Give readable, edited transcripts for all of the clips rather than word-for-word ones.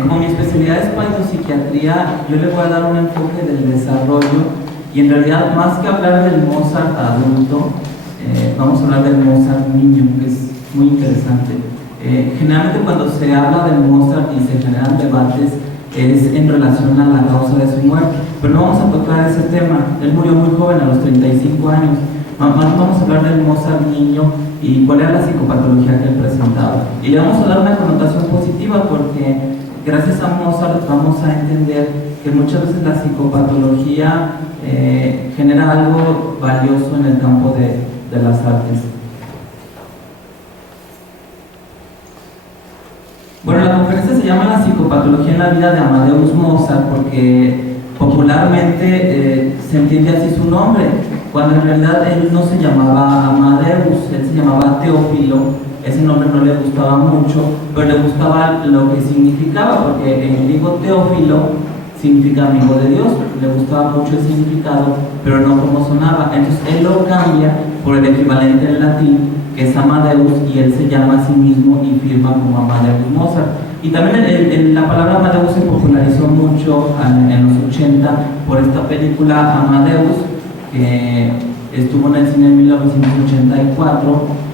Como mi especialidad es psiquiatría, yo le voy a dar un enfoque del desarrollo y en realidad más que hablar del Mozart adulto, vamos a hablar del Mozart niño, que es muy interesante. Generalmente cuando se habla del Mozart y se generan debates es en relación a la causa de su muerte, pero no vamos a tocar ese tema. Él murió muy joven, a los 35 años. Vamos a hablar del Mozart niño y cuál era la psicopatología que él presentaba. Y le vamos a dar una connotación positiva porque gracias a Mozart vamos a entender que muchas veces la psicopatología genera algo valioso en el campo de las artes. Bueno, la conferencia se llama La psicopatología en la vida de Amadeus Mozart porque popularmente se entiende así su nombre, cuando en realidad él no se llamaba Amadeus, él se llamaba Teófilo. Ese nombre no le gustaba mucho, pero le gustaba lo que significaba, porque en griego Teófilo significa amigo de Dios, le gustaba mucho el significado, pero no como sonaba. Entonces él lo cambia por el equivalente en latín, que es Amadeus, y él se llama a sí mismo y firma como Amadeus Mozart. Y también la palabra Amadeus se popularizó mucho en los 80 por esta película Amadeus, que estuvo en el cine en 1984.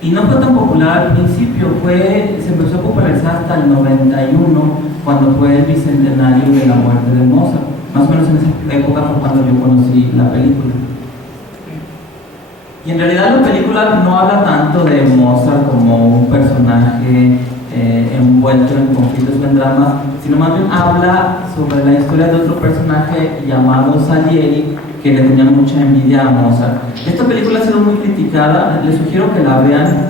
Y no fue tan popular al principio, se empezó a popularizar hasta el 91, cuando fue el bicentenario de la muerte de Mozart. Más o menos en esa época fue cuando yo conocí la película. Y en realidad la película no habla tanto de Mozart como un personaje envuelto en conflictos o en dramas, sino más bien habla sobre la historia de otro personaje llamado Salieri, que le tenía mucha envidia a Mozart. Esta película ha sido muy criticada, les sugiero que la vean,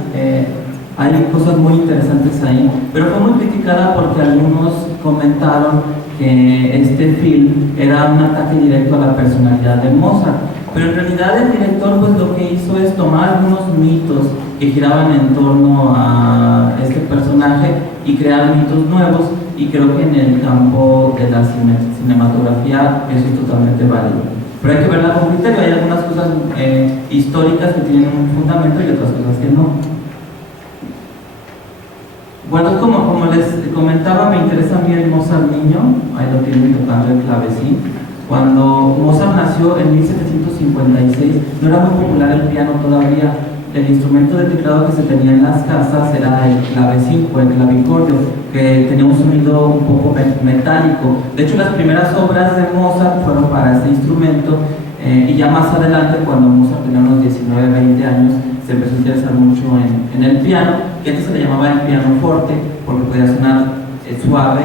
hay cosas muy interesantes ahí, pero fue muy criticada porque algunos comentaron que este film era un ataque directo a la personalidad de Mozart, pero en realidad el director pues lo que hizo es tomar algunos mitos que giraban en torno a este personaje y crear mitos nuevos, y creo que en el campo de la cinematografía eso es totalmente válido. Pero hay que verla con criterio, hay algunas cosas históricas que tienen un fundamento y otras cosas que no. Bueno, como les comentaba, me interesa a mí el Mozart niño, ahí lo tienen tocando el clavecín. Cuando Mozart nació en 1756, no era muy popular el piano todavía. El instrumento de teclado que se tenía en las casas era el clavecín o el clavicordio, que tenía un sonido un poco metálico. De hecho, las primeras obras de Mozart fueron para este instrumento, y ya más adelante, cuando Mozart tenía unos 19, 20 años, se empezó a interesar mucho en el piano, que antes se le llamaba el piano forte, porque podía sonar suave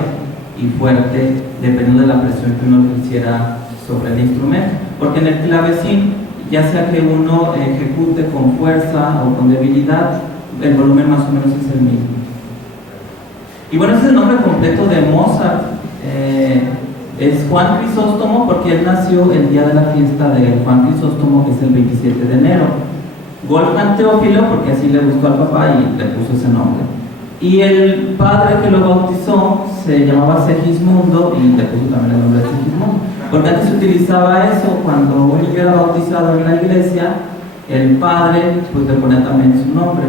y fuerte, dependiendo de la presión que uno hiciera sobre el instrumento. Porque en el clavecín, ya sea que uno ejecute con fuerza o con debilidad, el volumen más o menos es el mismo. Y bueno, ese es el nombre completo de Mozart. Es Juan Crisóstomo, porque él nació el día de la fiesta de Juan Crisóstomo, que es el 27 de enero. Wolfgang Teófilo, porque así le gustó al papá y le puso ese nombre. Y el padre que lo bautizó se llamaba Segismundo y le puso también el nombre de Segismundo. Porque antes se utilizaba eso, cuando un niño era bautizado en la iglesia, el padre pues le ponía también su nombre.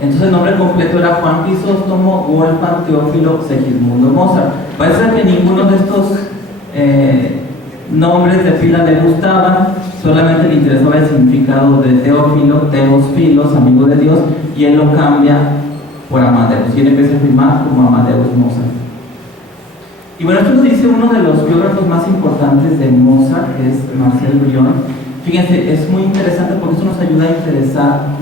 Entonces el nombre completo era Juan Crisóstomo Wolfgang Teófilo Segismundo Mozart. Parece que ninguno de estos nombres de pila le gustaban, solamente le interesaba el significado de Teófilo, Teos Filos, amigo de Dios, y él lo cambia por Amadeus, y él empieza a firmar como Amadeus Mozart. Y bueno, esto lo dice uno de los biógrafos más importantes de Mozart, que es Marcel Brionne. Fíjense, es muy interesante porque esto nos ayuda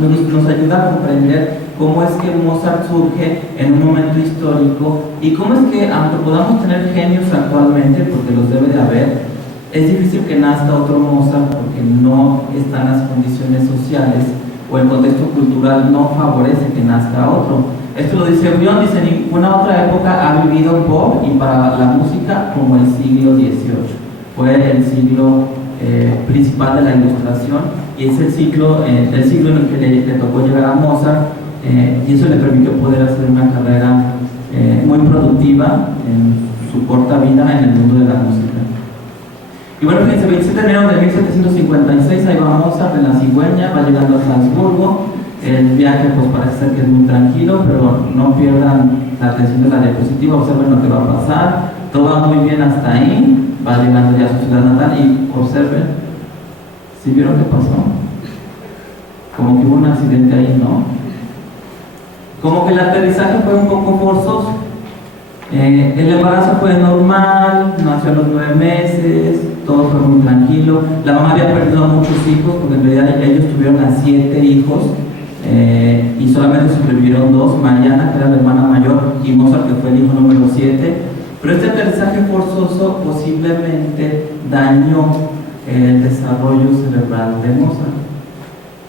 nos ayuda a comprender cómo es que Mozart surge en un momento histórico y cómo es que, aunque podamos tener genios actualmente, porque los debe de haber, es difícil que nazca otro Mozart porque no están las condiciones sociales o el contexto cultural no favorece que nazca otro. Esto lo dice Brion, dice: ninguna otra época ha vivido por y para la música como el siglo XVIII. Fue el siglo principal de la Ilustración y es el siglo en el que le tocó llegar a Mozart, y eso le permitió poder hacer una carrera muy productiva en su corta vida en el mundo de la música. Y bueno, fíjense, 27 de enero de 1756, ahí va Mozart en la cigüeña, va llegando a Salzburgo. El viaje pues parece ser que es muy tranquilo, pero no pierdan la atención de la diapositiva, observen lo que va a pasar, todo va muy bien hasta ahí, va llegando ya a su ciudad natal y observen, ¿sí vieron qué pasó? Como que hubo un accidente ahí, ¿no? Como que el aterrizaje fue un poco forzoso. El embarazo fue normal, nació a los 9 meses, todo fue muy tranquilo. La mamá había perdido a muchos hijos, porque en realidad ellos tuvieron a 7 hijos y solamente sobrevivieron 2, Mariana, que era la hermana mayor, y Mozart, que fue el hijo número 7. Pero este aterrizaje forzoso posiblemente dañó el desarrollo cerebral de Mozart.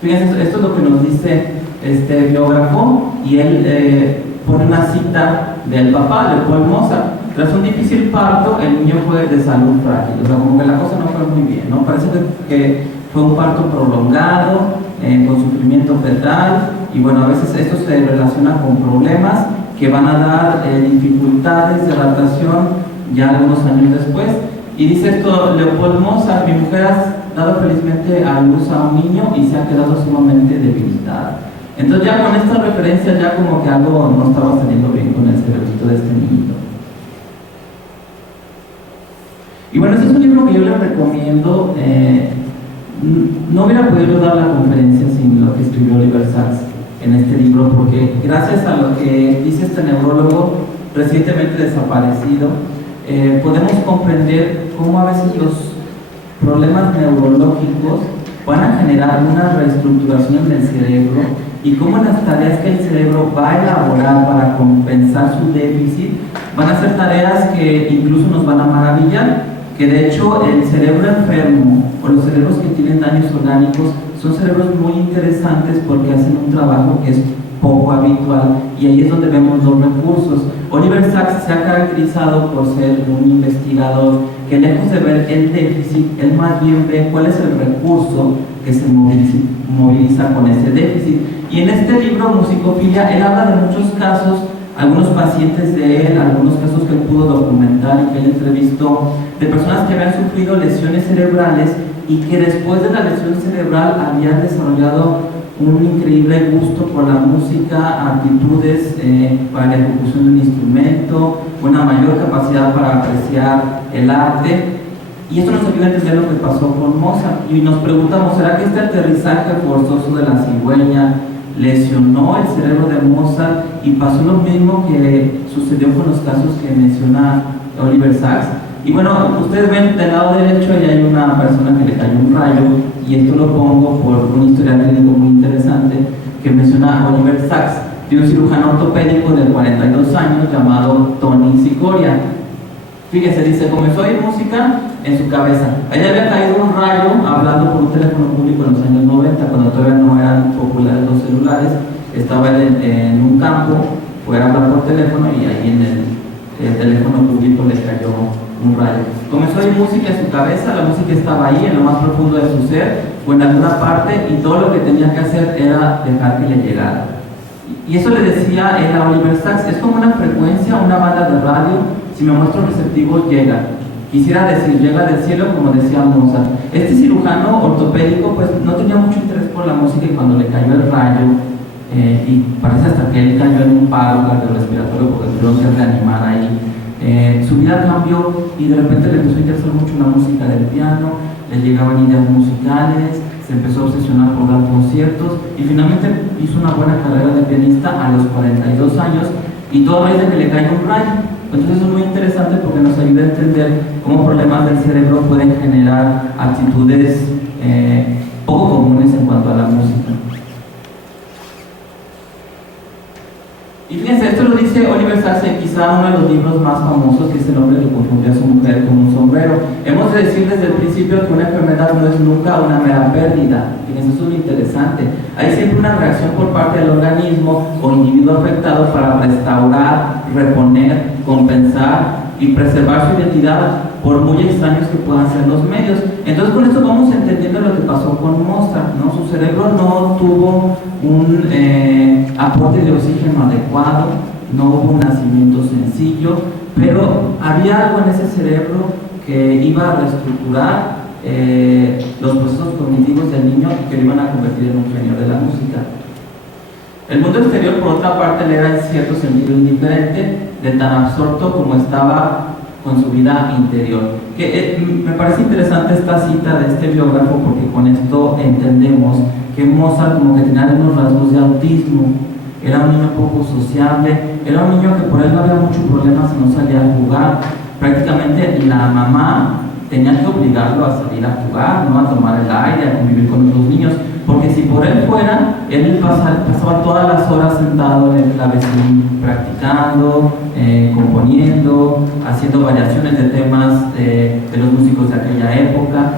Fíjense, esto es lo que nos dice este biógrafo, y él pone una cita del papá, de Paul Mozart. Tras un difícil parto, el niño fue de salud frágil, o sea, como que la cosa no fue muy bien, ¿no? Parece que fue un parto prolongado, con sufrimiento fetal, y bueno, a veces esto se relaciona con problemas que van a dar dificultades de adaptación ya algunos años después. Y dice esto Leopold Mozart: mi mujer ha dado felizmente a luz a un niño y se ha quedado sumamente debilitada. Entonces ya con esta referencia ya como que algo no estaba saliendo bien con el cerebrito de este niño. Y bueno, este es un libro que yo les recomiendo. No hubiera podido dar la conferencia sin lo que escribió Oliver Sacks en este libro, porque gracias a lo que dice este neurólogo recientemente desaparecido, podemos comprender cómo a veces los problemas neurológicos van a generar una reestructuración del cerebro, y cómo las tareas que el cerebro va a elaborar para compensar su déficit van a ser tareas que incluso nos van a maravillar. Que de hecho el cerebro enfermo o los cerebros que tienen daños orgánicos son cerebros muy interesantes, porque hacen un trabajo que es poco habitual, y ahí es donde vemos los recursos. Oliver Sacks se ha caracterizado por ser un investigador que, lejos de ver el déficit, él más bien ve cuál es el recurso que se moviliza con ese déficit. Y en este libro, Musicofilia, él habla de muchos casos, algunos pacientes de él, algunos casos que él pudo documentar y que él entrevistó, de personas que habían sufrido lesiones cerebrales y que después de la lesión cerebral habían desarrollado un increíble gusto por la música, aptitudes para la ejecución de un instrumento, una mayor capacidad para apreciar el arte. Y esto nos ayuda a entender lo que pasó con Mozart. Y nos preguntamos, ¿será que este aterrizaje forzoso de la cigüeña lesionó el cerebro de Mozart y pasó lo mismo que sucedió con los casos que menciona Oliver Sacks? Y bueno, ustedes ven del lado derecho, y hay una persona que le cayó un rayo, y esto lo pongo por un historial clínico muy interesante que menciona a Oliver Sacks, de un cirujano ortopédico de 42 años llamado Tony Sicoria. Fíjese, dice, comenzó a oír música en su cabeza. A ella había caído un rayo hablando por un teléfono público en los años 90, cuando todavía no eran populares los celulares. Estaba en un campo, fue a hablar por teléfono, y ahí en el teléfono público le cayó un rayo. Comenzó a oír música en su cabeza, la música estaba ahí en lo más profundo de su ser o en alguna parte, y todo lo que tenía que hacer era dejar que le llegara. Y eso le decía él a Oliver Sacks: es como una frecuencia, una banda de radio, si me muestro receptivo llega. Quisiera decir, llega del cielo, como decía Mozart. Este cirujano ortopédico pues no tenía mucho interés por la música, y cuando le cayó el rayo, y parece hasta que él cayó en un paro cardiorrespiratorio porque tuvieron que reanimar ahí, su vida cambió, y de repente le empezó a interesar mucho la música del piano, le llegaban ideas musicales, se empezó a obsesionar por dar conciertos, y finalmente hizo una buena carrera de pianista a los 42 años, y todo a raíz de que le cayó un rayo. Entonces eso es muy interesante, porque nos ayuda a entender cómo problemas del cerebro pueden generar actitudes poco comunes en cuanto a la música. Y fíjense, esto lo dice Oliver Sacks en quizá uno de los libros más famosos, que es El hombre que confundió a su mujer con un sombrero. Hemos de decir desde el principio que una enfermedad no es nunca una mera pérdida. Fíjense, eso es muy interesante. Hay siempre una reacción por parte del organismo o individuo afectado para restaurar, reponer, compensar y preservar su identidad, por muy extraños que puedan ser los medios. Entonces con esto vamos entendiendo lo que pasó con Mozart, ¿no? Su cerebro no tuvo un aporte de oxígeno adecuado, no hubo un nacimiento sencillo, pero había algo en ese cerebro que iba a reestructurar los procesos cognitivos del niño, y que lo iban a convertir en un genio de la música. El mundo exterior, por otra parte, le era en cierto sentido indiferente, de tan absorto como estaba con su vida interior. Me parece interesante esta cita de este biógrafo porque con esto entendemos que Mozart como que tenía unos rasgos de autismo. Era un niño poco sociable, era un niño que por él no había mucho problema si no salía a jugar. Prácticamente la mamá tenía que obligarlo a salir a jugar, ¿no? A tomar el aire, a convivir con otros niños, porque si por él fuera, él pasaba todas las horas sentado en el clavecín practicando, componiendo, haciendo variaciones de temas de los músicos de aquella época.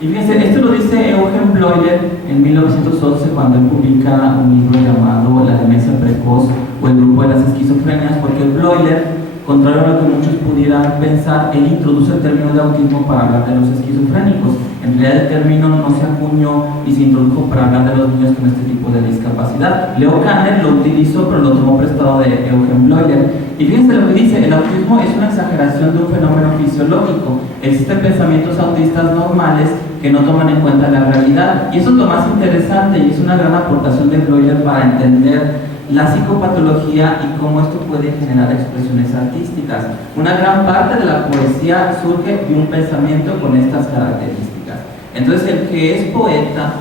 Y fíjense, esto lo dice Eugen Bleuler en 1911 cuando él publica un libro llamado La demencia precoz o el grupo de las esquizofrenias, porque Bleuler, contrario a lo que muchos pudieran pensar, él introduce el término de autismo para hablar de los esquizofrénicos. En realidad el término no se acuñó y se introdujo para hablar de los niños con este tipo de discapacidad. Leo Kanner lo utilizó, pero lo tomó prestado de Eugen Bleuler. Y fíjense lo que dice, el autismo es una exageración de un fenómeno fisiológico. Existen pensamientos autistas normales que no toman en cuenta la realidad. Y eso es lo más interesante y es una gran aportación de Bleuler para entender la psicopatología y cómo esto puede generar expresiones artísticas. Una gran parte de la poesía surge de un pensamiento con estas características. Entonces el que es poeta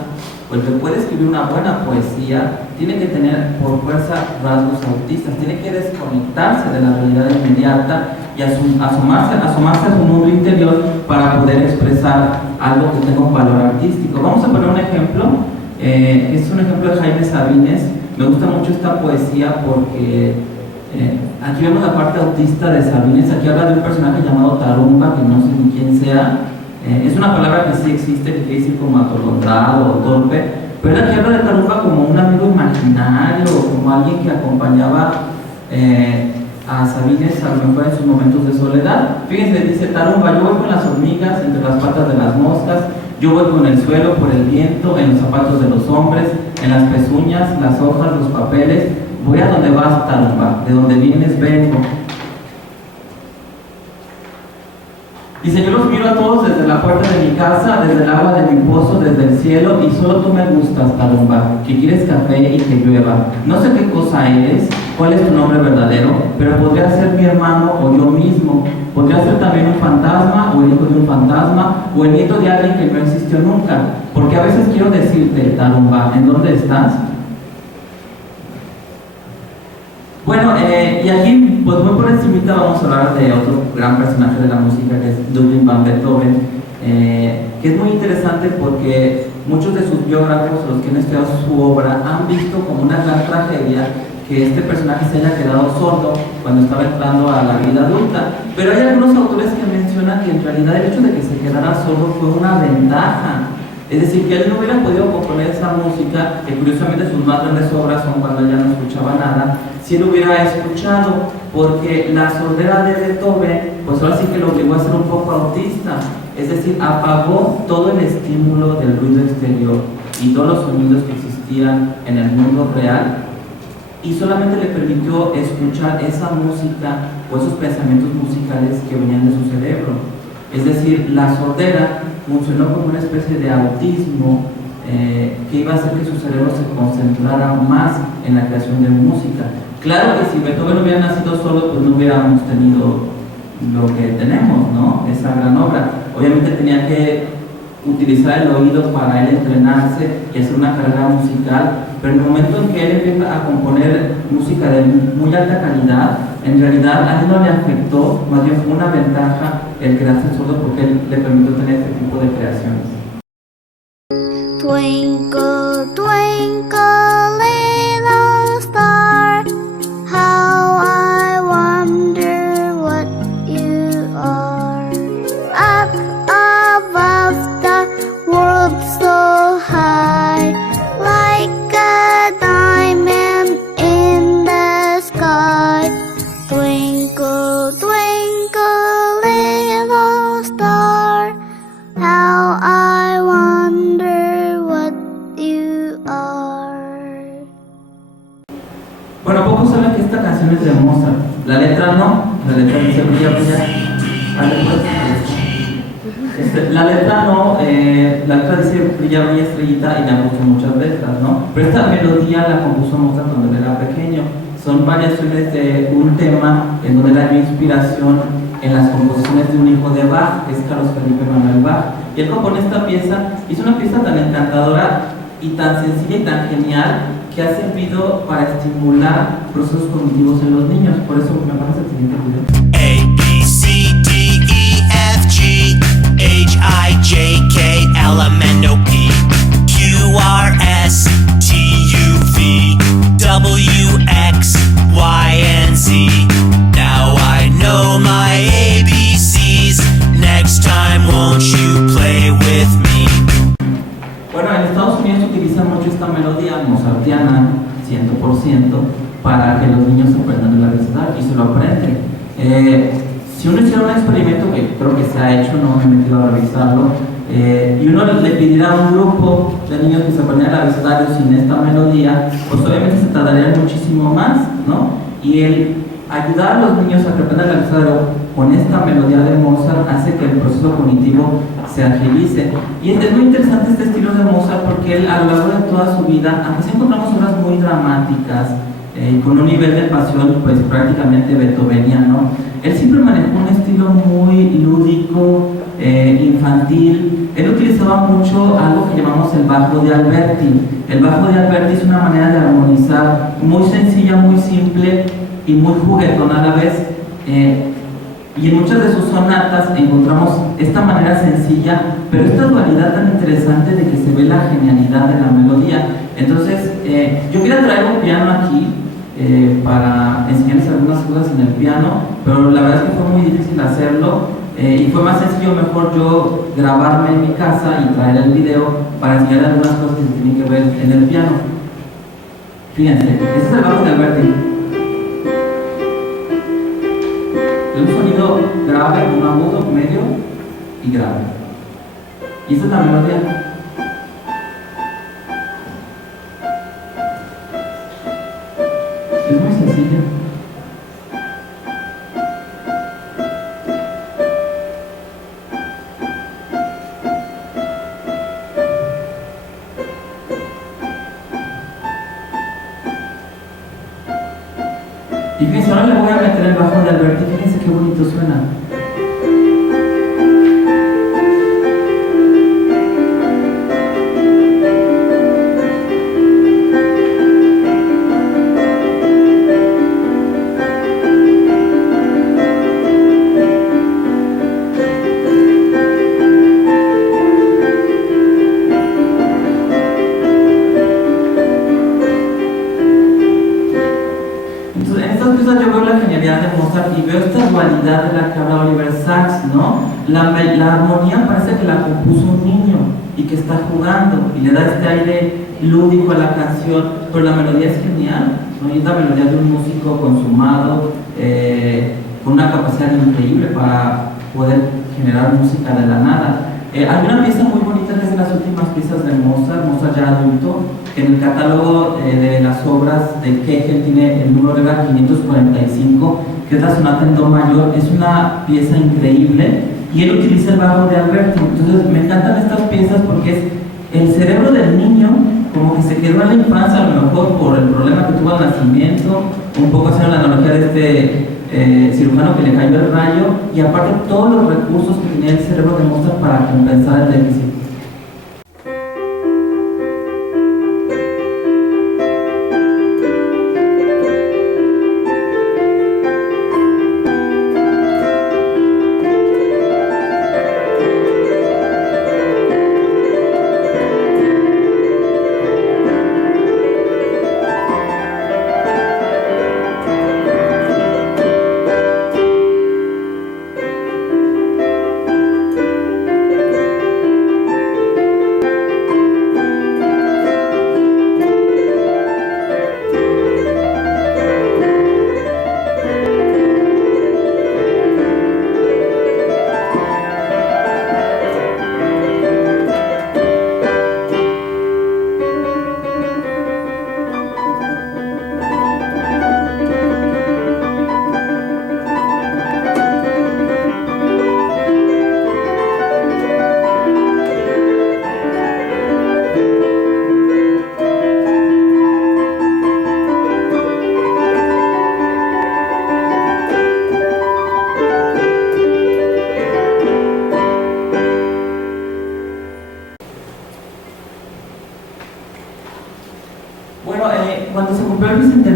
o el que puede escribir una buena poesía tiene que tener por fuerza rasgos autistas, tiene que desconectarse de la realidad inmediata y asomarse a su mundo interior para poder expresar algo que tenga un valor artístico. Vamos a poner un ejemplo, es un ejemplo de Jaime Sabines. Me gusta mucho esta poesía porque aquí vemos la parte autista de Sabines. Aquí habla de un personaje llamado Tarumba, que no sé ni quién sea. Es una palabra que sí existe, que quiere decir como atolondrado o torpe, pero él aquí habla de Tarumba como un amigo imaginario, como alguien que acompañaba a Sabines a lo mejor en sus momentos de soledad. Fíjense, dice Tarumba: yo voy con las hormigas entre las patas de las moscas, yo voy con el suelo, por el viento, en los zapatos de los hombres, en las pezuñas, las hojas, los papeles. Voy a donde vas, Tarumba, de donde vienes vengo. Dice: yo los miro a todos desde la puerta de mi casa, desde el agua de mi pozo, desde el cielo, y solo tú me gustas, Tarumba, que quieres café y que llueva. No sé qué cosa eres, cuál es tu nombre verdadero, pero podría ser mi hermano o yo mismo. Podría ser también un fantasma, o el hijo de un fantasma, o el nieto de alguien que no existió nunca. Porque a veces quiero decirte, Tarumba, ¿en dónde estás? Bueno, y aquí, pues muy por encimita vamos a hablar de otro gran personaje de la música, que es Ludwig van Beethoven, que es muy interesante porque muchos de sus biógrafos, los que han estudiado su obra, han visto como una gran tragedia que este personaje se haya quedado sordo cuando estaba entrando a la vida adulta. Pero hay algunos autores que mencionan que en realidad el hecho de que se quedara sordo fue una ventaja. Es decir, que él no hubiera podido componer esa música, que curiosamente sus más grandes obras son cuando él ya no escuchaba nada, si él hubiera escuchado, porque la sordera de Beethoven, pues ahora sí que lo obligó a ser un poco autista. Es decir, apagó todo el estímulo del ruido exterior y todos los sonidos que existían en el mundo real, y solamente le permitió escuchar esa música o esos pensamientos musicales que venían de su cerebro. Es decir, la sordera funcionó como una especie de autismo que iba a hacer que su cerebro se concentrara más en la creación de música. Claro que si Beethoven hubiera nacido solo, pues no hubiéramos tenido lo que tenemos, ¿no? Esa gran obra. Obviamente tenía que utilizar el oído para él entrenarse y hacer una carrera musical, pero en el momento en que él empieza a componer música de muy alta calidad, en realidad a él no le afectó, más bien fue una ventaja el quedarse sordo porque él le permitió tener este tipo de creaciones. Twinkle, twinkle, little star, how I wonder what you are. Up above the world so high, like a diamond in the sky. Twinkle, twinkle, little star, how I wonder what you are. Bueno, pocos saben que esta canción es de Mozart. La letra no, la letra dice brilla, brilla. Vale, pues. La letra no, la letra dice brilla, brilla estrellita y le han puesto muchas letras, ¿no? Pero esta melodía la compuso Mozart cuando él era pequeño. Son variaciones de un tema en donde le dio inspiración en las composiciones de un hijo de Bach, que es Carlos Felipe Manuel Bach. Y él compone esta pieza, y es una pieza tan encantadora y tan sencilla y tan genial que ha servido para estimular procesos cognitivos en los niños. Por eso me parece el siguiente video. A, B, C, D, E, F, G, H, I, J, K, L, M, N, O, P, Q, R, S, T, U, V, W, X, Y, and Z. Now I know my ABCs. Next time won't you play with me? Bueno, en Estados Unidos se utiliza mucho esta melodía mozartiana, 100%, para que los niños aprendan el abecedario y se lo aprenden. Si uno hiciera un experimento, que creo que se ha hecho, no me he metido a revisarlo, y uno le pidiera a un grupo de niños que se aprendieran el abecedario sin esta melodía, pues obviamente se tardaría muchísimo más, ¿no? Y el ayudar a los niños a que aprendan el abecedario con esta melodía de Mozart hace que el proceso cognitivo se agilice. Y es muy interesante este estilo de Mozart porque él a lo largo de toda su vida, aunque sí encontramos obras muy dramáticas, con un nivel de pasión pues prácticamente beethoveniano, él siempre manejó un estilo muy lúdico, infantil. Él utilizaba mucho algo que llamamos el bajo de Alberti. El bajo de Alberti es una manera de armonizar muy sencilla, muy simple y muy juguetona a la vez. Y en muchas de sus sonatas encontramos esta manera sencilla, pero esta dualidad tan interesante de que se ve la genialidad de la melodía. Entonces, yo quería traer un piano aquí para enseñarles algunas cosas en el piano, pero la verdad es que fue muy difícil hacerlo y fue más sencillo, mejor yo grabarme en mi casa y traer el video para enseñarles algunas cosas que se tienen que ver en el piano. Fíjense, este es el bajo de Alberti. Un sonido grave, un agudo, medio y grave. Y esta es la melodía. Es muy sencilla. Y fíjense, ahora le voy a meter el bajo de Alberti, fíjense qué bonito suena. Yo veo la genialidad de Mozart y veo esta dualidad de la que habla Oliver Sacks, ¿no? La armonía parece que la compuso un niño y que está jugando y le da este aire lúdico a la canción, pero la melodía es genial, ¿no? Y es la melodía de un músico consumado, con una capacidad increíble para poder generar música de la nada. Hay una pieza muy bonita que es de las últimas piezas de Mozart ya adulto, que en el catálogo de las obras de Köchel tiene el número de 545, que es la sonata en do mayor. Es una pieza increíble y él utiliza el bajo de Alberti. Entonces me encantan estas piezas porque es el cerebro del niño como que se quedó en la infancia, a lo mejor por el problema que tuvo al nacimiento, un poco haciendo la analogía de este cirujano que le cayó el rayo, y aparte todos los recursos que tenía el cerebro de Mozart para compensar el déficit.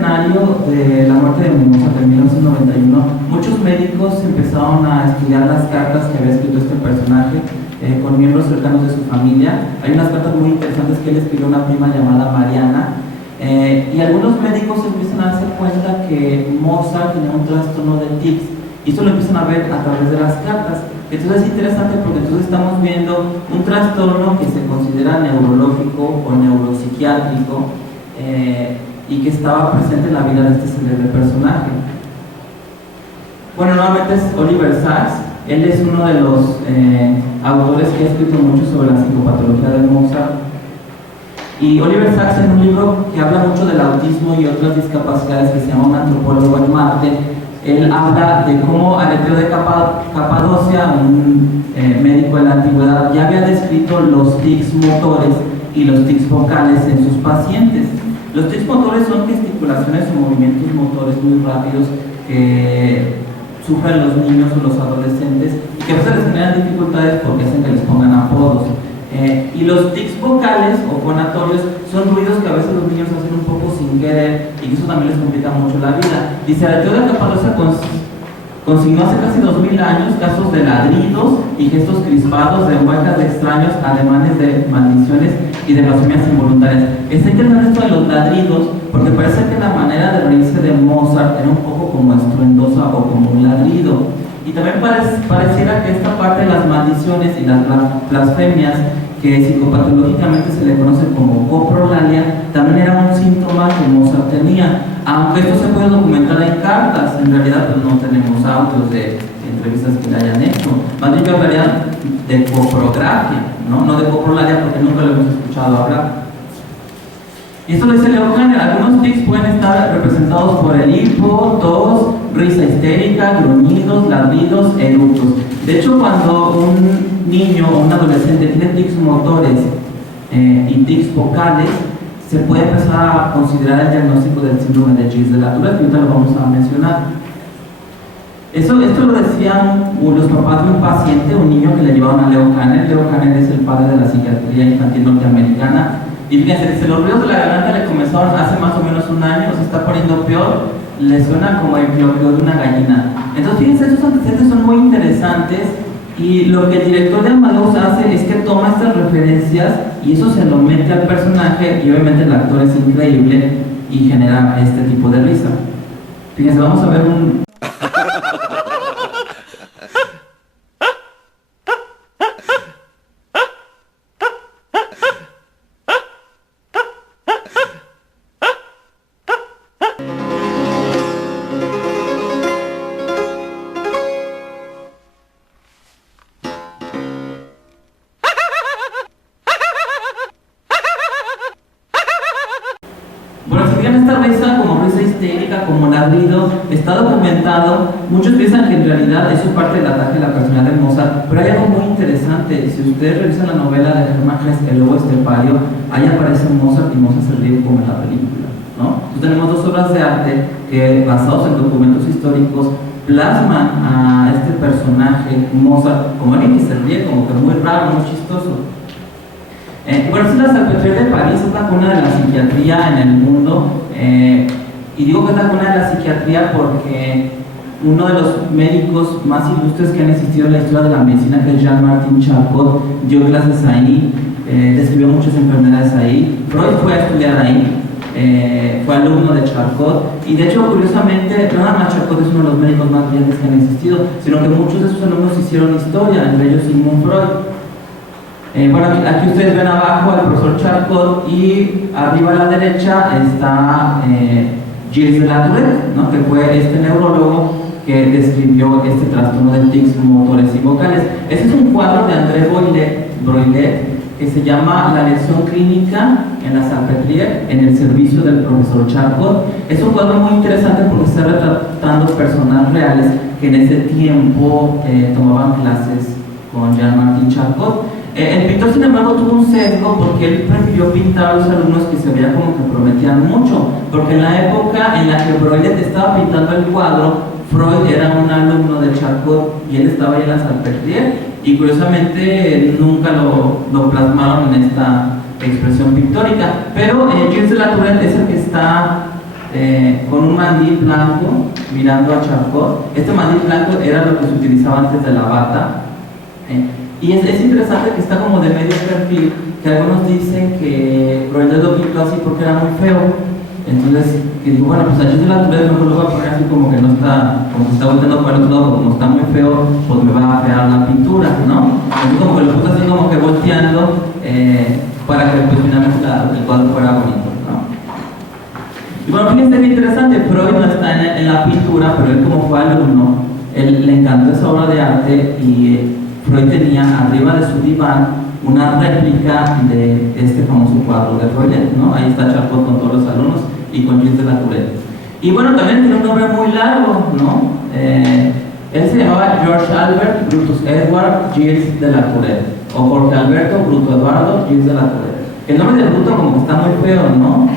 centenario de la muerte de Mozart en 1991, muchos médicos empezaron a estudiar las cartas que había escrito este personaje con miembros cercanos de su familia. Hay unas cartas muy interesantes que él escribió a una prima llamada Mariana, y algunos médicos empiezan a darse cuenta que Mozart tenía un trastorno de tics, y esto lo empiezan a ver a través de las cartas. Entonces es interesante porque entonces estamos viendo un trastorno que se considera neurológico o neuropsiquiátrico, y que estaba presente en la vida de este célebre personaje. Bueno, nuevamente es Oliver Sacks. Él es uno de los autores que ha escrito mucho sobre la psicopatología de Mozart. Y Oliver Sacks, en un libro que habla mucho del autismo y otras discapacidades, que se llama Un antropólogo en Marte, él habla de cómo Aleteo de Capadocia, un médico de la antigüedad, ya había descrito los tics motores y los tics vocales en sus pacientes. Los tics motores son gesticulaciones o movimientos motores muy rápidos que sufren los niños o los adolescentes y que a veces les generan dificultades porque hacen que les pongan apodos. Y los tics vocales o fonatorios son ruidos que a veces los niños hacen un poco sin querer y que eso también les complica mucho la vida. Dice, Aleteo de Capadocia consignó hace casi 2000 años casos de ladridos y gestos crispados, de muecas de extraños, ademanes de maldiciones y de blasfemias involuntarias. Está interesante esto de los ladridos porque parece que la manera de reírse de Mozart era un poco como estruendosa o como un ladrido. Y también pareciera que esta parte de las maldiciones y las blasfemias, que psicopatológicamente se le conoce como coprolalia, también era un síntoma que Mozart tenía. Aunque esto se puede documentar en cartas, en realidad pues no tenemos audios de entrevistas que le hayan hecho. Más bien que hablarían de coprografia, no de coprolalia, porque nunca lo hemos escuchado hablar. Y esto lo dice Leo Kanner. Algunos tics pueden estar representados por el hipo, tos, risa histérica, gruñidos, ladridos, eructos. De hecho, cuando un niño o un adolescente tiene tics motores y tics vocales, se puede empezar a considerar el diagnóstico del síndrome de Gilles de la Tourette, que ahorita lo vamos a mencionar. Esto lo decían los papás de un paciente, un niño que le llevaron a Leo Kanner. Leo Kanner es el padre de la psiquiatría infantil norteamericana. Y fíjense, dice, los ruidos de la garganta le comenzaron hace más o menos un año, se está poniendo peor, le suena como el piopio de una gallina. Entonces, fíjense, estos antecedentes son muy interesantes y lo que el director de Amadeus hace es que toma estas referencias y eso se lo mete al personaje y obviamente el actor es increíble y genera este tipo de risa. Fíjense, vamos a ver un... Esta risa, como risa histérica, como ladrido, está documentado. Muchos piensan que en realidad eso es parte del ataque a la personalidad de Mozart, pero hay algo muy interesante. Si ustedes revisan la novela de Hermann Hesse, El lobo estepario, ahí aparece Mozart y Mozart se ríe como en la película, ¿no? Entonces tenemos dos obras de arte que, basados en documentos históricos, plasman a este personaje, Mozart, como alguien que se ríe, como que muy raro, muy chistoso. Bueno, es la Salpêtrière de París, es la cuna de la psiquiatría en el mundo, y digo que es la cuna de la psiquiatría porque uno de los médicos más ilustres que han existido en la historia de la medicina, que es Jean-Martin Charcot, dio clases ahí, describió muchas enfermedades ahí. Freud fue a estudiar ahí, fue alumno de Charcot, y de hecho, curiosamente, no nada más Charcot es uno de los médicos más brillantes que han existido, sino que muchos de sus alumnos hicieron historia, entre ellos Sigmund Freud. Bueno, aquí ustedes ven abajo al profesor Charcot y arriba a la derecha está Gilles de la Tourette, ¿no? Que fue este neurólogo que describió este trastorno de tics motores y vocales. Este es un cuadro de André Broilet que se llama La lesión clínica en la Salpêtrière en el servicio del profesor Charcot. Es un cuadro muy interesante porque está retratando personas reales que en ese tiempo tomaban clases con Jean-Martin Charcot. El pintor, sin embargo, tuvo un sesgo porque él prefirió pintar a los alumnos que se veía como que prometían mucho, porque en la época en la que Broilet estaba pintando el cuadro, Freud era un alumno de Charcot y él estaba ahí en la Salpêtrière, y curiosamente nunca lo plasmaron en esta expresión pictórica. Pero Gilles de la Tourette es el que está con un mandil blanco mirando a Charcot. Este mandil blanco era lo que se utilizaba antes de la bata. Y es interesante que está como de medio perfil, que algunos dicen que Freud lo pintó así porque era muy feo. Entonces, que digo, bueno, pues a Gilles de la Tourette mejor lo voy a poner así como que no está, como que está volteando para el otro lado, como está muy feo, pues me va a fear la pintura, ¿no? Entonces como que lo puse así como que volteando para que pues finalmente el cuadro fuera bonito, ¿no? Y bueno, fíjense qué interesante, Freud no está en la pintura, pero él como fue alumno, él le encantó esa obra de arte y Freud tenía arriba de su diván una réplica de este famoso cuadro de Freud, ¿no? Ahí está Charcot con todos los alumnos y con Gilles de la Tourette. Y bueno, también tiene un nombre muy largo, ¿no? Él se llamaba George Albert Brutus Edward Gilles de la Tourette, o Jorge Alberto Bruto Eduardo Gilles de la Tourette. El nombre de Bruto como que está muy feo, ¿no?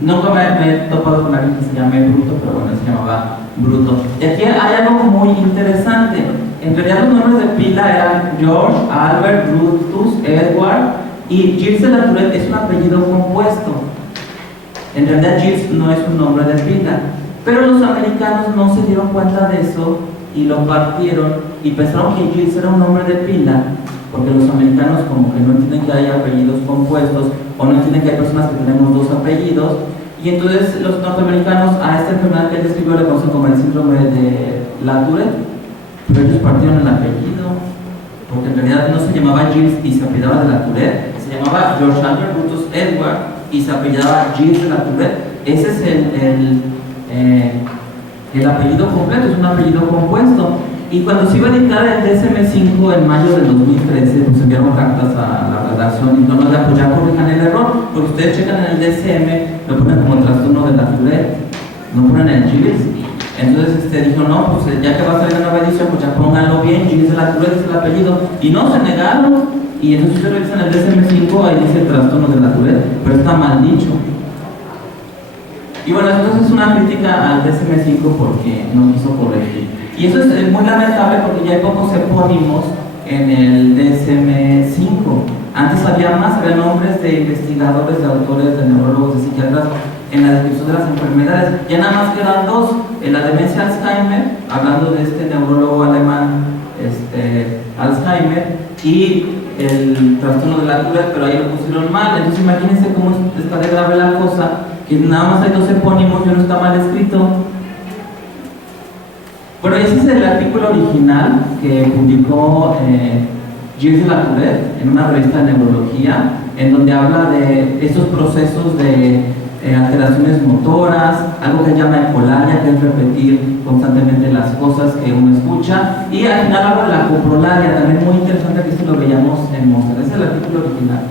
Nunca me he topado con alguien que se llame Bruto, pero bueno, se llamaba Bruto. Y aquí hay algo muy interesante. En realidad los nombres de pila eran George, Albert, Brutus, Edward, y Gilles de la Tourette es un apellido compuesto. En realidad Gilles no es un nombre de pila, pero los americanos no se dieron cuenta de eso y lo partieron y pensaron que Gilles era un nombre de pila, porque los americanos como que no entienden que hay apellidos compuestos o no entienden que hay personas que tenemos dos apellidos, y entonces los norteamericanos a esta enfermedad que él describió le conocen como el síndrome de la Tourette. Pero ellos partieron el apellido, porque en realidad no se llamaba Gilles y se apellidaba de la Tourette, se llamaba George Albert Brutus Edward y se apellidaba Gilles de la Tourette. Ese es el apellido completo, es un apellido compuesto. Y cuando se iba a dictar el DSM-5 en mayo del 2013, pues enviaron cartas a la redacción y no de apoyar, corrijan el error, porque ustedes checan en el DSM, lo ponen como trastorno de la Tourette, no ponen el Gilles. Entonces dijo, no, pues ya que va a salir la nueva edición, pues ya pónganlo bien, Gilles de la Tourette es el apellido. Y no, se negaron. Y entonces ustedes revisan el DSM-5, ahí dice el trastorno de la Tourette, pero está mal dicho. Y bueno, entonces es una crítica al DSM-5 porque no quiso corregir. Y eso es muy lamentable porque ya hay pocos epónimos en el DSM-5. Antes había más, había nombres de investigadores, de autores, de neurólogos, de psiquiatras en la descripción de las enfermedades. Ya nada más quedan dos, en la demencia Alzheimer, hablando de este neurólogo alemán, Alzheimer, y el trastorno de la Tourette, pero ahí lo pusieron mal. Entonces imagínense cómo está de grave la cosa, que nada más hay dos epónimos y uno está mal escrito. Bueno, ese es el artículo original que publicó Gilles de la Tourette en una revista de neurología, en donde habla de estos procesos de alteraciones motoras, algo que llama ecolalia, que es repetir constantemente las cosas que uno escucha, y al final habla de la coprolalia, también muy interesante, que esto lo veíamos en Mozart. Ese es el artículo original.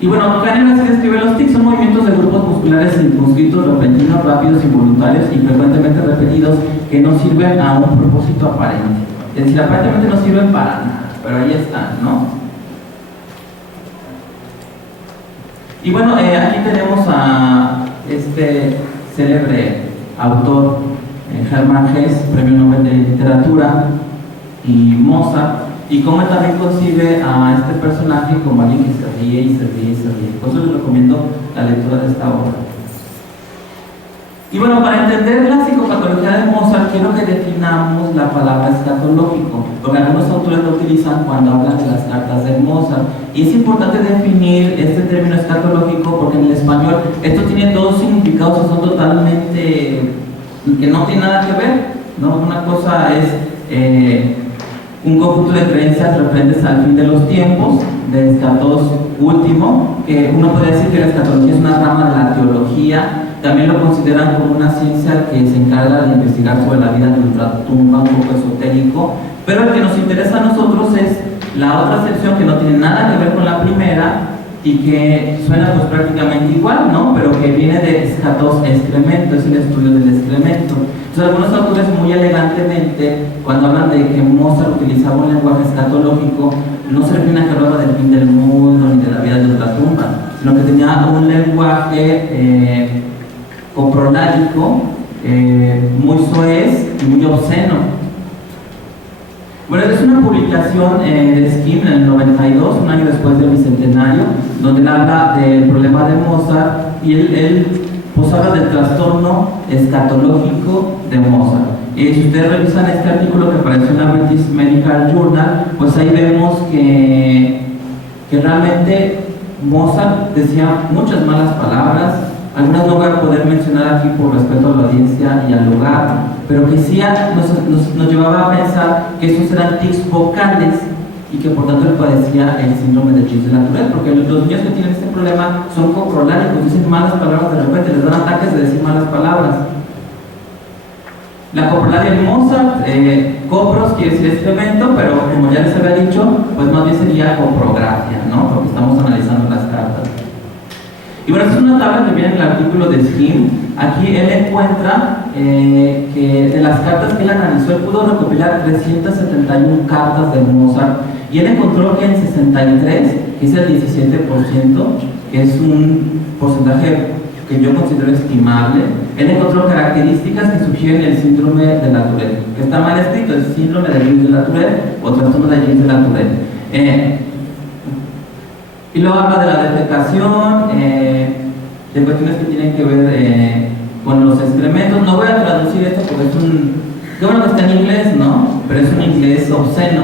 Y bueno, Kahneman así describe los tics: son movimientos de grupos musculares circunscritos, repentinos, rápidos, involuntarios y frecuentemente repetidos que no sirven a un propósito aparente. Es decir, aparentemente no sirven para nada, pero ahí están, ¿no? Y bueno, aquí tenemos a este célebre autor, Hermann Hesse, Premio Nobel de Literatura, y Mozart, y cómo él también concibe a este personaje como alguien que se ríe y se ríe y se ríe. Por eso les recomiendo la lectura de esta obra. Y bueno, para entender la psicopatología de Mozart, quiero que definamos la palabra escatológico, porque algunos autores lo utilizan cuando hablan de las cartas de Mozart. Y es importante definir este término escatológico porque en el español esto tiene dos significados que son totalmente, que no tienen nada que ver, ¿no? Una cosa es un conjunto de creencias referentes al fin de los tiempos, de escatos último, que uno podría decir que la escatología es una rama de la teología. También lo consideran como una ciencia que se encarga de investigar sobre la vida de ultratumba, un poco esotérico, pero el que nos interesa a nosotros es la otra sección que no tiene nada que ver con la primera y que suena pues prácticamente igual, ¿no? Pero que viene de escatos excremento, es el estudio del excremento. Entonces algunos autores muy elegantemente, cuando hablan de que Mozart utilizaba un lenguaje escatológico, no se refieren a que hablaba del fin del mundo ni de la vida de ultratumba, sino que tenía un lenguaje coprolágico, muy soez y muy obsceno. Bueno, es una publicación de Skin en el 92, un año después del bicentenario, donde él habla del problema de Mozart y él pues habla del trastorno escatológico de Mozart. Si ustedes revisan este artículo que apareció en la British Medical Journal, pues ahí vemos que realmente Mozart decía muchas malas palabras. Algunas no voy a poder mencionar aquí por respeto a la audiencia y al lugar, pero que sí nos llevaba a pensar que esos eran tics vocales y que por tanto él padecía el síndrome de Gilles de la Tourette, porque los niños que tienen este problema son coprolálicos, dicen malas palabras de repente, les dan ataques de decir malas palabras. La coprolalia en Mozart, copros quiere decir excremento, pero como ya les había dicho, pues más bien sería coprografia, ¿no? Porque estamos analizando las cartas. Y bueno, esta es una tabla que viene en el artículo de Skim. Aquí él encuentra que de las cartas que él analizó, él pudo recopilar 371 cartas de Mozart y él encontró que en 63, que es el 17%, que es un porcentaje que yo considero estimable, él encontró características que sugieren el síndrome de la Tourette, que está mal escrito, es síndrome de Gilles de la Tourette o trastorno de Gilles de la Tourette. Y luego habla de la defecación, de cuestiones que tienen que ver con los excrementos. No voy a traducir esto porque es qué bueno que está en inglés, ¿no? Pero es un inglés obsceno,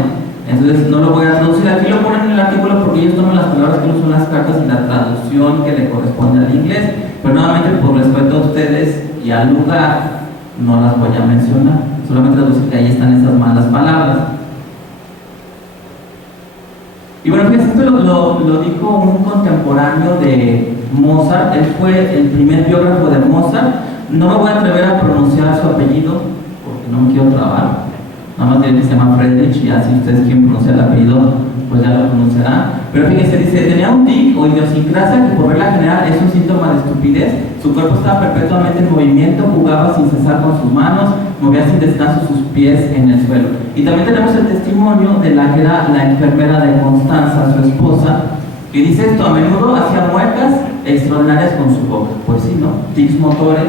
entonces no lo voy a traducir. Aquí lo ponen en el artículo porque ellos toman las palabras que no son las cartas y la traducción que le corresponde al inglés, pero nuevamente por respeto a ustedes y al lugar no las voy a mencionar, solamente traducir que ahí están esas malas palabras. Y bueno, fíjense, esto lo dijo un contemporáneo de Mozart. Él fue el primer biógrafo de Mozart. No me voy a atrever a pronunciar su apellido porque no me quiero trabar. Nada más diré que se llama Friedrich, y ya si ustedes quieren pronunciar el apellido, pues ya lo pronunciarán. Pero fíjense, dice, tenía un tic o idiosincrasia que por regla general es un síntoma de estupidez. Su cuerpo estaba perpetuamente en movimiento, jugaba sin cesar con sus manos, movía sin descanso sus pies en el suelo. Y también tenemos el testimonio de la que era la enfermera de Constanza, su esposa, que dice esto: a menudo hacía muecas extraordinarias con su boca. Pues sí, ¿no? Tics motores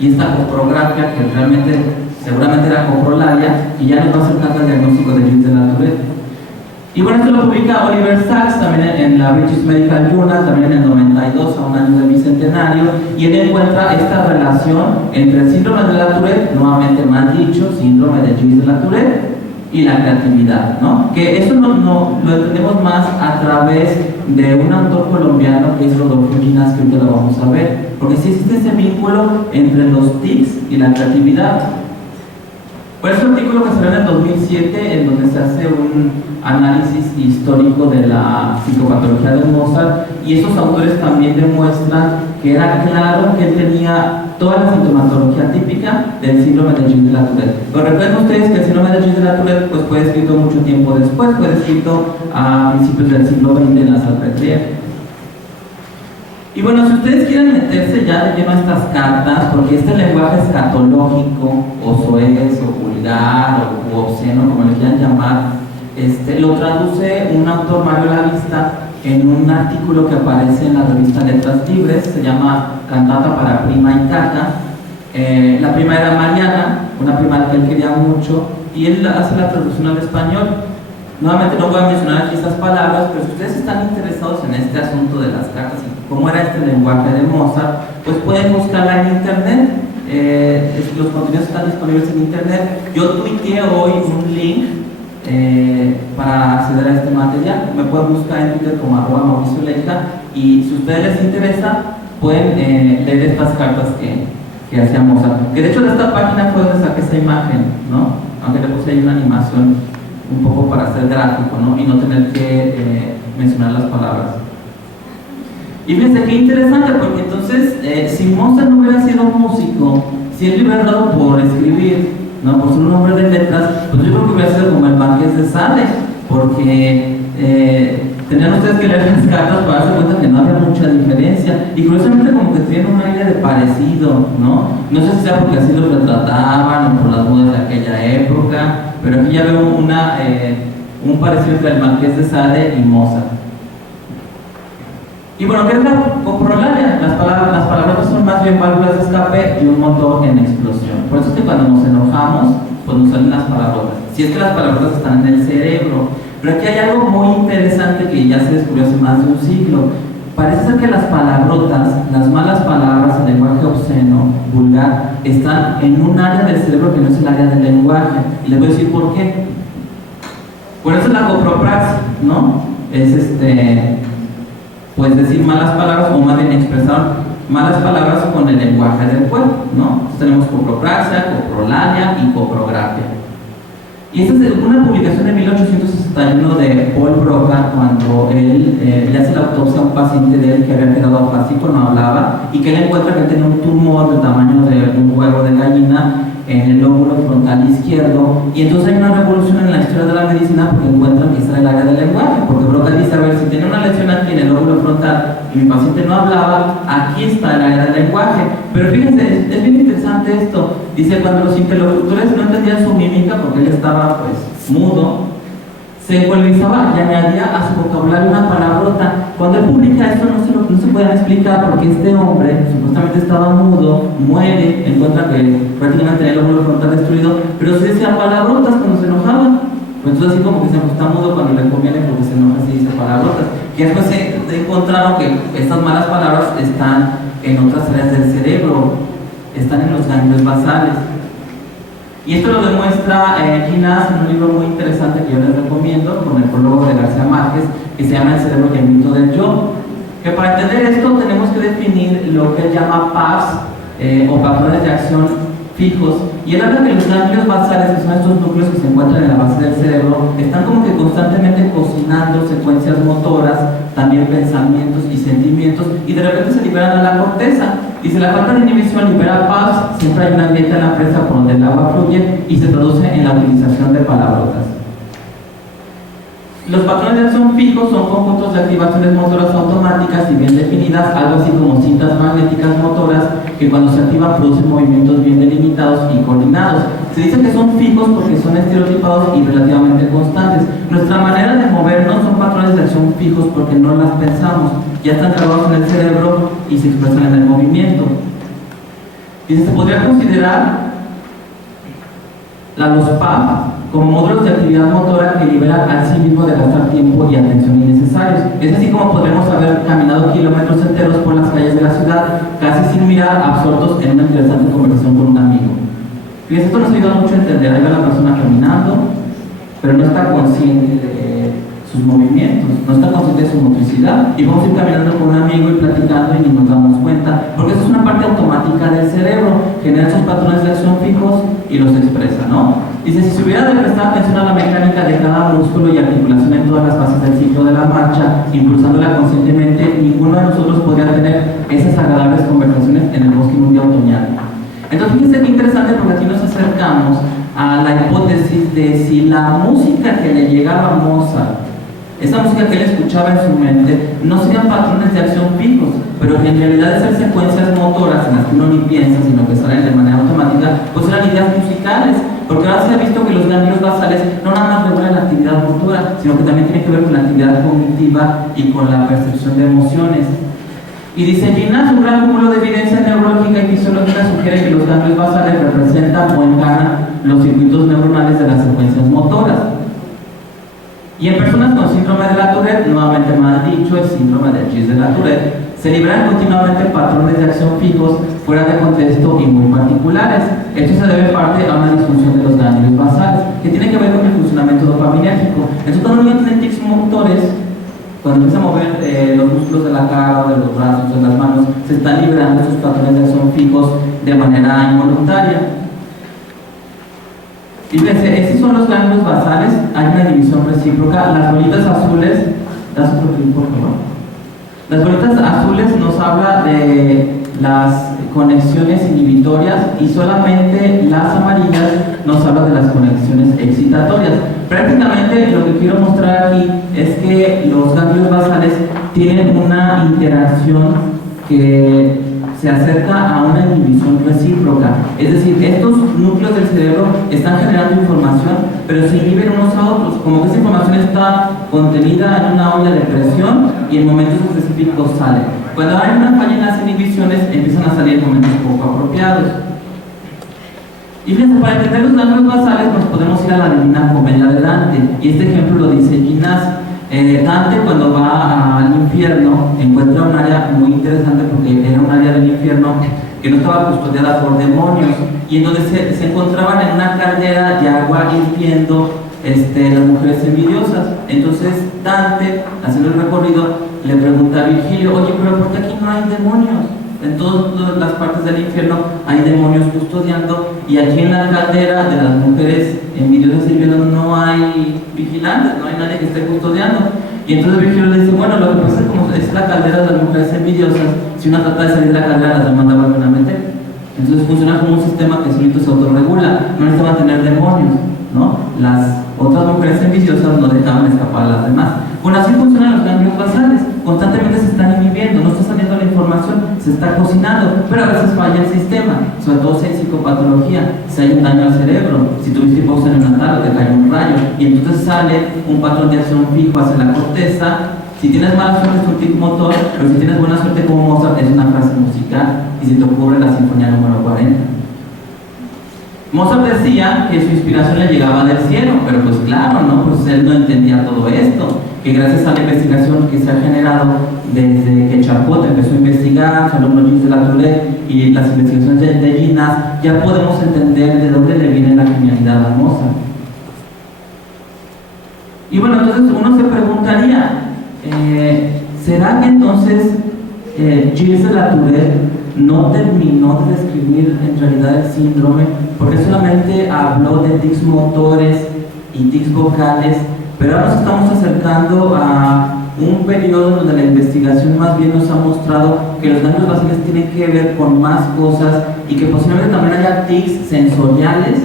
y esta coprografia que realmente seguramente era coprolalia, y ya nos va a acercar el diagnóstico de Gilles de la Tourette. Y bueno, esto lo publica Oliver Sacks también en la British Medical Journal, también en el 92, a un año de bicentenario, y él encuentra esta relación entre el síndrome de la Tourette, nuevamente mal dicho, síndrome de Gilles de la Tourette, y la creatividad, ¿no? Que eso no lo entendemos más a través de un autor colombiano que es Rodolfo Ginás, que ahorita lo vamos a ver, porque sí existe ese vínculo entre los tics y la creatividad. Por ese artículo que salió en el 2007, en donde se hace un análisis histórico de la psicopatología de Mozart, y esos autores también demuestran que era claro que él tenía toda la sintomatología típica del síndrome de Gilles de la Tourette. Pero recuerden ustedes que el síndrome de Gilles de la Tourette pues, fue escrito mucho tiempo después, fue escrito a principios del siglo XX en la Salpêtrière. Y bueno, si ustedes quieren meterse ya de lleno a estas cartas, porque este lenguaje escatológico, o soez, o vulgar, o obsceno, como le quieran llamar, lo traduce un autor, Mario Lavista, en un artículo que aparece en la revista Letras Libres, se llama Cantata para prima y caja. La prima era Mariana, una prima que él quería mucho, y él hace la traducción al español. Nuevamente no voy a mencionar aquí estas palabras, pero si ustedes están interesados en este asunto de las cartas y cómo era este lenguaje de Mozart, pues pueden buscarla en internet. Los contenidos están disponibles en internet. Yo tuiteé hoy un link para acceder a este material. Me pueden buscar en Twitter como @Mauricio Leija, y si a ustedes les interesa pueden leer estas cartas que hacía Mozart, que de hecho de esta página fue donde saqué esa imagen, ¿no? Aunque le puse ahí una animación un poco para ser gráfico, ¿no? Y no tener que mencionar las palabras. Y fíjense qué interesante, porque entonces si Mozart no hubiera sido músico, si él hubiera dado por escribir, ¿no? Por ser un hombre de letras, pues yo creo que hubiera sido como el Marqués de Sade, porque tenían ustedes que leer las cartas para darse cuenta que no había mucha diferencia, y curiosamente como que tienen un aire de parecido, ¿no? No sé si sea porque así los retrataban o por las modas de aquella época, pero aquí ya veo un parecido entre el Marqués de Sade y Mozart. Y bueno, ¿qué es la coprolalia? Las palabras son más bien válvulas de escape y un motor en explosión. Por eso es que cuando nos enojamos, pues nos salen las palabrotas. Si es que las palabrotas están en el cerebro. Pero aquí hay algo muy interesante que ya se descubrió hace más de un siglo. parece ser que las palabrotas, las malas palabras, el lenguaje obsceno, vulgar, están en un área del cerebro que no es el área del lenguaje. Y les voy a decir por qué. Por eso es la copropraxia, ¿no? Es pues decir malas palabras, o más bien expresar malas palabras con el lenguaje del cuerpo, ¿no? Entonces tenemos copropraxia, coprolalia y coprografia. Y esta es una publicación de 1861 de Paul Broca, cuando él le hace la autopsia a un paciente de él que había quedado apático, no hablaba, y que él encuentra que tenía un tumor del tamaño de un huevo de gallina en el lóbulo frontal izquierdo. Y entonces hay una revolución en la historia de la medicina porque encuentran que está en el área del lenguaje, porque Broca dice, a ver, si tenía una lesión aquí en el lóbulo frontal y mi paciente no hablaba, aquí está el área del lenguaje. Pero fíjense, es bien interesante esto. Dice, cuando los interlocutores no entendían su mímica porque él estaba pues mudo, se encuelizaba y añadía a su vocabulario una palabrota. Cuando él publica esto no se puede explicar porque este hombre supuestamente estaba mudo, muere, encuentra que prácticamente tenía el lóbulo frontal destruido, pero se decía palabrotas cuando se enojaba. Pues entonces así como que se está mudo cuando le conviene porque se enoja, se dice palabrotas. Y después se encontraron que estas malas palabras están en otras áreas del cerebro, están en los ganglios basales. Y esto lo demuestra Ginás en un libro muy interesante que yo les recomiendo, con el prólogo de García Márquez, que se llama El cerebro y el mito del yo. Que para entender esto tenemos que definir lo que él llama PAFs o patrones de acción fijos. Y él habla que los ganglios basales, que son estos núcleos que se encuentran en la base del cerebro, están como que constantemente cocinando secuencias motoras, también pensamientos y sentimientos, y de repente se liberan a la corteza. Y si la falta de inhibición libera PAFs, siempre hay un ambiente en la presa por donde el agua fluye y se traduce en la utilización de palabrotas. Los patrones de acción fijos son conjuntos de activaciones motoras automáticas y bien definidas, algo así como cintas magnéticas motoras que cuando se activan producen movimientos bien delimitados y coordinados. Se dice que son fijos porque son estereotipados y relativamente constantes. Nuestra manera de movernos son patrones de acción fijos porque no las pensamos, ya están grabados en el cerebro y se expresan en el movimiento. Y se podría considerar los PAF como módulos de actividad motora que liberan al sí mismo de gastar tiempo y atención innecesarios. Es así como podremos haber caminado kilómetros enteros por las calles de la ciudad, casi sin mirar, absortos en una interesante conversación con un amigo. Fíjense, esto nos ayuda mucho a entender. Ahí va la persona caminando, pero no está consciente de sus movimientos, no está consciente de su motricidad, y vamos a ir caminando con un amigo y platicando y ni nos damos cuenta, porque eso es una parte automática del cerebro, genera esos patrones de acción fijos y los expresa, ¿no? Dice, si se hubiera de prestar atención a la mecánica de cada músculo y articulación en todas las fases del ciclo de la marcha, impulsándola conscientemente, ninguno de nosotros podría tener esas agradables conversaciones en el bosque en un día otoñal. Entonces, fíjense qué interesante, porque aquí nos acercamos a la hipótesis de si la música que le llegaba a Mozart, esa música que él escuchaba en su mente, no serían patrones de acción fijos, pero que en realidad de ser secuencias motoras en las que uno ni piensa, sino que salen de manera automática, pues eran ideas musicales. Porque ahora se ha visto que los ganglios basales no nada más regulan la actividad motora, sino que también tiene que ver con la actividad cognitiva y con la percepción de emociones. Y dice Ginás, un gran cúmulo de evidencia neurológica y fisiológica sugiere que los ganglios basales representan o encarnan los circuitos neuronales de las secuencias motoras. Y en personas con síndrome de la Tourette, nuevamente mal dicho, el síndrome del gis de la Tourette, se liberan continuamente patrones de acción fijos fuera de contexto y muy particulares. Esto se debe en parte a una disfunción de los ganglios basales, que tiene que ver con el funcionamiento dopaminérgico. Entonces, cuando uno tiene tics motores, cuando empieza a mover los músculos de la cara, o de los brazos, de las manos, se están liberando estos patrones de acción fijos de manera involuntaria. Fíjense, estos son los ganglios basales, hay una división recíproca. Las bolitas azules, das otro clic por favor. Las bolitas azules nos habla de las conexiones inhibitorias y solamente las amarillas nos habla de las conexiones excitatorias. Prácticamente lo que quiero mostrar aquí es que los ganglios basales tienen una interacción que se acerca a una inhibición recíproca. Es decir, estos núcleos del cerebro están generando información, pero se inhiben unos a otros, como que esa información está contenida en una olla de presión y en momentos específicos sale. Cuando hay una falla en las inhibiciones, empiezan a salir en momentos poco apropiados. Y fíjense, para entender los ganglios basales nos podemos ir a la Divina Comedia de Dante, y este ejemplo lo dice Ginás. Dante, cuando va al infierno, encuentra un área muy interesante porque era un área del infierno que no estaba custodiada por demonios y en donde se encontraban en una caldera de agua hirviendo las mujeres envidiosas. Entonces Dante, haciendo el recorrido, le pregunta a Virgilio: oye, pero ¿por qué aquí no hay demonios? En todas las partes del infierno hay demonios custodiando, y aquí en la caldera de las mujeres envidiosas hirviendo no hay vigilantes, no hay nadie que esté custodiando. Y entonces Virgilio le dice: bueno, lo que pasa es que como es la caldera de las mujeres envidiosas, si una trata de salir de la caldera, las demanda vuelven a meter. Entonces funciona como un sistema que solito se autorregula, no necesitaban tener demonios, ¿no? Las otras mujeres envidiosas no dejaban escapar a las demás. Bueno, así funcionan los ganglios basales, constantemente se están inhibiendo, no está saliendo la información, se está cocinando, pero a veces falla el sistema, sobre todo si hay psicopatología, si hay un daño al cerebro, si tuviste hipoxia neonatal o te cae un rayo, y entonces sale un patrón de acción fijo hacia la corteza. Si tienes mala suerte es un tic motor, pero si tienes buena suerte como Mozart es una frase musical, y se te ocurre la sinfonía número 40. Mozart decía que su inspiración le llegaba del cielo, pero pues claro, ¿no? Pues él no entendía todo esto, que gracias a la investigación que se ha generado desde que Charcot empezó a investigar, su alumno Gilles de la Tourette y las investigaciones de Ginás, ya podemos entender de dónde le viene la genialidad a Mozart. Y bueno, entonces uno se preguntaría, ¿será que entonces Gilles de la Tourette no terminó de describir en realidad el síndrome porque solamente habló de tics motores y tics vocales? Pero ahora nos estamos acercando a un periodo donde la investigación más bien nos ha mostrado que los ganglios basales tienen que ver con más cosas y que posiblemente también haya tics sensoriales,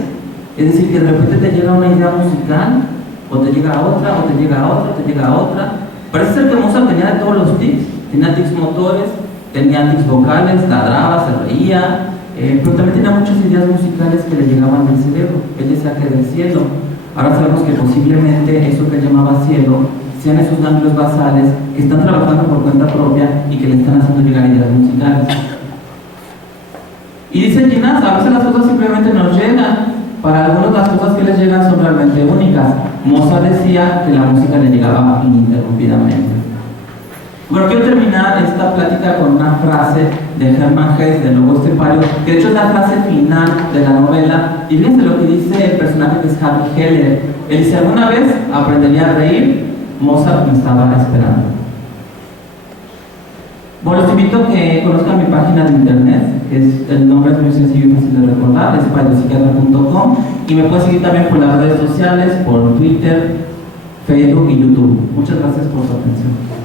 es decir, que de repente te llega una idea musical, o te llega a otra, o te llega a otra, te llega a otra. Parece ser que Mozart tenía de todos los tics, tenía tics motores, tenía tics vocales, ladraba, se reía, pero también tenía muchas ideas musicales que le llegaban del cerebro, él decía que del cielo. Ahora sabemos que posiblemente eso que él llamaba cielo sean esos ganglios basales que están trabajando por cuenta propia y que le están haciendo llegar ideas musicales. Y dice Ginás, a veces las cosas simplemente nos llegan. Para algunos las cosas que les llegan son realmente únicas. Mozart decía que la música le llegaba ininterrumpidamente. Bueno, quiero terminar esta plática con una frase de Hermann Hesse, del Lobo Estepario, que de hecho es la frase final de la novela, y fíjense lo que dice el personaje que es Harry Heller. Él dice: alguna vez aprendería a reír, Mozart me estaba esperando. Bueno, los invito a que conozcan mi página de internet, que es, el nombre es muy sencillo y fácil de recordar, es paidopsiquiatra.com, y me pueden seguir también por las redes sociales, por Twitter, Facebook y YouTube. Muchas gracias por su atención.